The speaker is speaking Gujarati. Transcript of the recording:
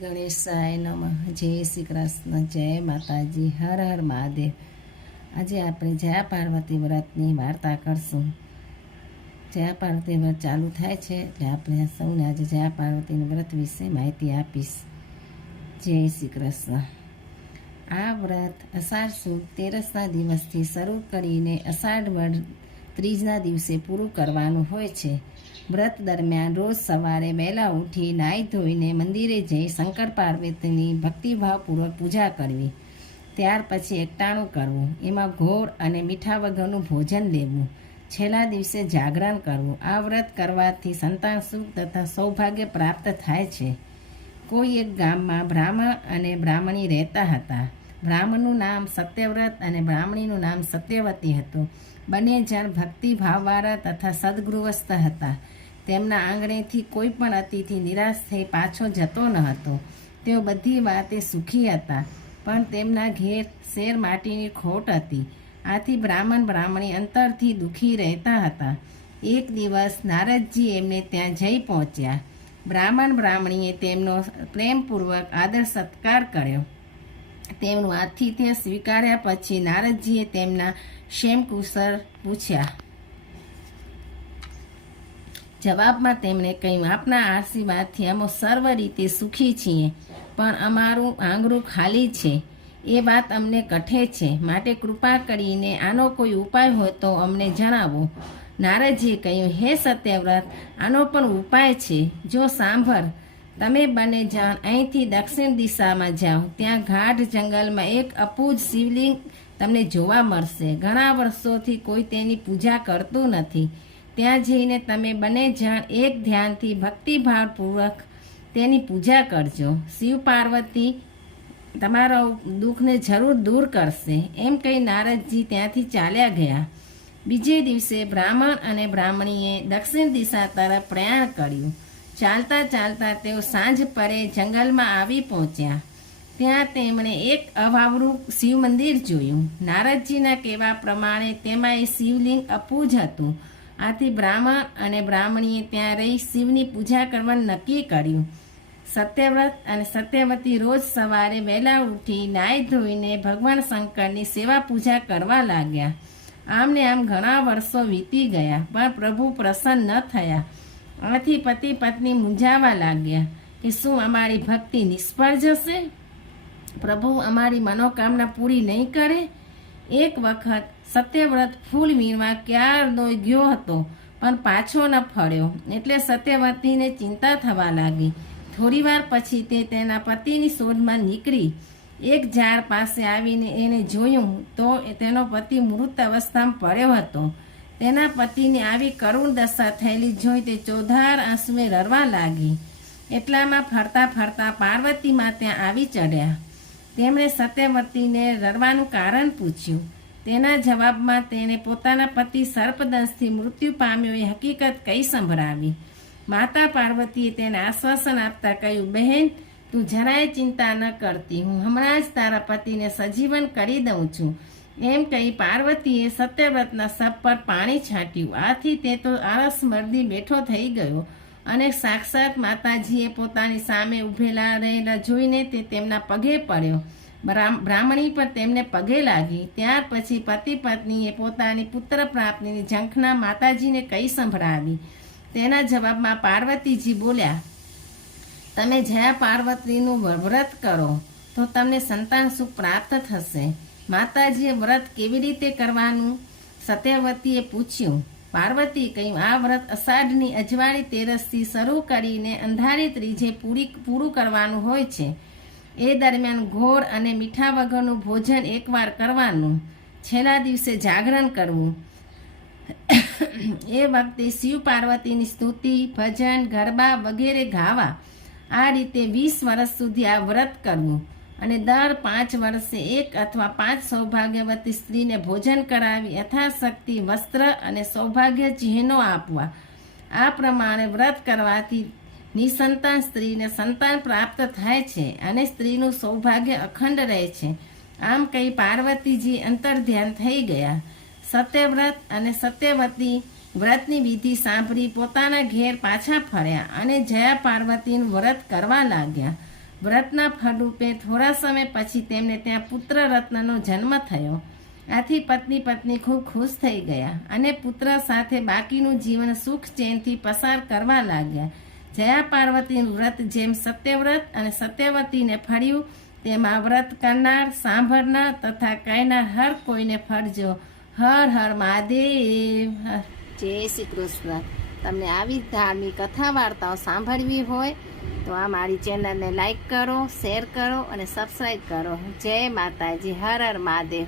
ગણેશાય નમઃ. જય શ્રી કૃષ્ણ. જય માતાજી. હર હર મહાદેવ. આજે આપણે જયા પાર્વતી વ્રતની વાર્તા કરશું. જયા પાર્વતી વ્રત ચાલુ થાય છે એટલે આપણે સૌને આજે જયા પાર્વતીના વ્રત વિશે માહિતી આપીશ. જય શ્રી કૃષ્ણ. આ વ્રત અષાઢ સુદ તેરસના દિવસથી શરૂ કરીને અષાઢ વડ ત્રીજના દિવસે પૂરું કરવાનું હોય છે. વ્રત દરમિયાન રોજ સવારે વહેલા ઉઠી નાહી ધોઈને મંદિરે જઈ શંકર પાર્વતીની ભક્તિભાવપૂર્વક પૂજા કરવી. ત્યાર પછી એકટાણું કરવું. એમાં ઘોળ અને મીઠા વગરનું ભોજન લેવું. છેલ્લા દિવસે જાગરણ કરવું. આ વ્રત કરવાથી સંતાન સુખ તથા સૌભાગ્ય પ્રાપ્ત થાય છે. કોઈ એક ગામમાં બ્રાહ્મણ અને બ્રાહ્મણી રહેતા હતા. બ્રાહ્મણનું નામ સત્યવ્રત અને બ્રાહ્મણીનું નામ સત્યવતી હતું. બંને જણ ભક્તિભાવવાળા તથા સદગૃહસ્થ હતા. તેમના આંગણેથી કોઈ પણ અતિથિ નિરાશ થઈ પાછો જતો ન હતો. તેઓ બધી વાતે સુખી હતા, પણ તેમના ઘેર શેર માટીની ખોટ હતી. આથી બ્રાહ્મણ બ્રાહ્મણી અંતરથી દુઃખી રહેતા હતા. એક દિવસ નારદજી એમને ત્યાં જઈ પહોંચ્યા. બ્રાહ્મણ બ્રાહ્મણીએ તેમનો પ્રેમપૂર્વક આદર સત્કાર કર્યો. તેમનું આતિથ્ય સ્વીકાર્યા પછી નારદજીએ તેમના ક્ષેમકુશળ પૂછ્યા. જવાબમાં તેમણે કહ્યું, આપના આશીર્વાદથી અમે સર્વ રીતે સુખી છીએ, પણ અમારું આંગળું ખાલી છે. એ વાત અમને કઠે છે. માટે કૃપા કરીને આનો કોઈ ઉપાય હોય તો અમને જણાવો. નારદજીએ કહ્યું, હે સત્યવ્રત, આનો પણ ઉપાય છે. જો સાંભળ તમે બંને જાણ અહીંથી દક્ષિણ દિશામાં જાઓ. ત્યાં ઘાટ જંગલમાં એક અપૂજ શિવલિંગ તમને જોવા મળશે. ઘણા વર્ષોથી કોઈ તેની પૂજા કરતું નથી. ત્યાં જઈને તમે બંને જણ એક ધ્યાનથી ભક્તિભાવપૂર્વક તેની પૂજા કરજો. શિવ પાર્વતી તમારા દુઃખને જરૂર દૂર કરશે. એમ કહી નારદજી ત્યાંથી ચાલ્યા ગયા. બીજે દિવસે બ્રાહ્મણ અને બ્રાહ્મણીએ દક્ષિણ દિશા તરફ પ્રયાણ કર્યું. ચાલતા ચાલતા તેઓ સાંજ પરે જંગલમાં આવી પહોંચ્યા. ત્યાં તેમણે એક અવાવરું શિવ મંદિર જોયું. નારદજીના કહેવા પ્રમાણે તેમાં એ શિવલિંગ અપૂજ હતું. આથી બ્રાહ્મણ અને બ્રાહ્મણીએ ત્યાં રહી શિવની પૂજા કરવાનું નક્કી કર્યું. સત્યવ્રત અને સત્યવતી રોજ સવારે વહેલા ઉઠી નાહી ધોઈને ભગવાન શંકરની સેવા પૂજા કરવા લાગ્યા. આમને આમ ઘણા વર્ષો વીતી ગયા, પણ પ્રભુ પ્રસન્ન ન થયા. આથી પતિ પત્ની મૂંઝાવા લાગ્યા કે શું અમારી ભક્તિ નિષ્ફળ જશે? પ્રભુ અમારી મનોકામના પૂરી નહીં કરે? એક વખત સત્યવ્રત ફૂલ વીણવા ક્યારનો ગયો હતો, પણ પાછો ન ફળ્યો એટલે સત્યવતીને ચિંતા થવા લાગી. થોડીવાર પછી તે તેના પતિની શોધમાં નીકળી. એક ઝાડ પાસે આવીને એને જોયું તો તેનો પતિ મૃત અવસ્થામાં પડ્યો હતો. તેના પતિની આવી કરુણ દશા થયેલી જોઈ તે ચોધાર આંસુએ રડવા લાગી. એટલામાં ફરતા ફરતા પાર્વતીમાં ત્યાં આવી ચડ્યા. તેમણે સત્યવતીને રડવાનું કારણ પૂછ્યું. તેના જવાબમાં તેણે પોતાના પતિ સર્પદંશથી મૃત્યુ પામ્યો એ હકીકત કઈ સંભળાવી. માતા પાર્વતીએ તેને આશ્વાસન આપતા કહ્યું, બહેન, તું જરાય ચિંતા ન કરતી. હું હમણાં જ તારા પતિને સજીવન કરી દઉં છું. એમ કહી પાર્વતીએ સત્યવ્રતના સપ પર પાણી છાંટ્યું. આથી તે તો આળસ મરદી બેઠો થઈ ગયો અને સાક્ષાત માતાજીએ પોતાની સામે ઊભેલા રહેલા જોઈને તે તેમના પગે પડ્યો. બ્રાહ્મણી પર તેમને પગે લાગી. ત્યાર પછી પતિ પત્નીએ પોતાની પુત્ર પ્રાપ્તિની ઝંખના માતાજીને કઈ સંભળાવી. તેના જવાબમાં પાર્વતીજી બોલ્યા, તમે જયા પાર્વતીનું વ્રત કરો, તો તમને સંતાન સુખ પ્રાપ્ત થશે. માતાજીએ વ્રત કેવી રીતે કરવાનું? સત્યવતીએ પૂછ્યું, પાર્વતી કહ્યું આ વ્રત અષાઢની અજવાળી તેરસથી શરૂ કરીને અંધારી ત્રીજે પૂરી, પૂરું કરવાનું હોય છે. એ દરમિયાન ઘોળ અને મીઠા વગરનું ભોજન એકવાર કરવાનું. છેલ્લા દિવસે જાગરણ કરવું. એ વખતે શિવ પાર્વતીની સ્તુતિ, ભજન, ગરબા વગેરે ગાવા. આ રીતે વીસ વર્ષ સુધી આ વ્રત કરવું. અને દર પાંચ વર્ષે એક અથવા પાંચ સૌભાગ્યવતી સ્ત્રીને ભોજન કરાવી યથાશક્તિ, વસ્ત્ર અને સૌભાગ્ય ચિહ્નો આપવા. આ પ્રમાણે વ્રત કરવાથી નિસંતાન સ્ત્રીને સંતાન પ્રાપ્ત થાય છે અને સ્ત્રીનું સૌભાગ્ય અખંડ રહે છે. આમ કહી પાર્વતીજી અંતર્ધ્યાન થઈ ગયા. સત્યવ્રત અને સત્યવતી વ્રતની વિધિ સાંભળી પોતાના ઘેર પાછા ફર્યા અને જયા પાર્વતીનું વ્રત કરવા લાગ્યા. વ્રતના ફળરૂપે થોડા સમય પછી તેમને ત્યાં પુત્ર રત્નનો જન્મ થયો. આથી પત્ની પત્ની ખૂબ ખુશ થઈ ગયા અને પુત્ર સાથે બાકીનું જીવન સુખ ચેનથી પસાર કરવા લાગ્યા. જયા પાર્વતીનું વ્રત જેમ સત્યવ્રત અને સત્યવતીને ફળ્યું, તેમાં વ્રત કરનાર, સાંભળનાર તથા કહેનાર હર કોઈને ફળજો. હર હર મહાદેવ. જય શ્રી કૃષ્ણ. તમને આવી ધાર્મિક કથા વાર્તાઓ સાંભળવી હોય તો આ મારી ચેનલને લાઈક કરો, શેર કરો અને સબસ્ક્રાઈબ કરો. જય માતાજી, હર હર મહાદેવ.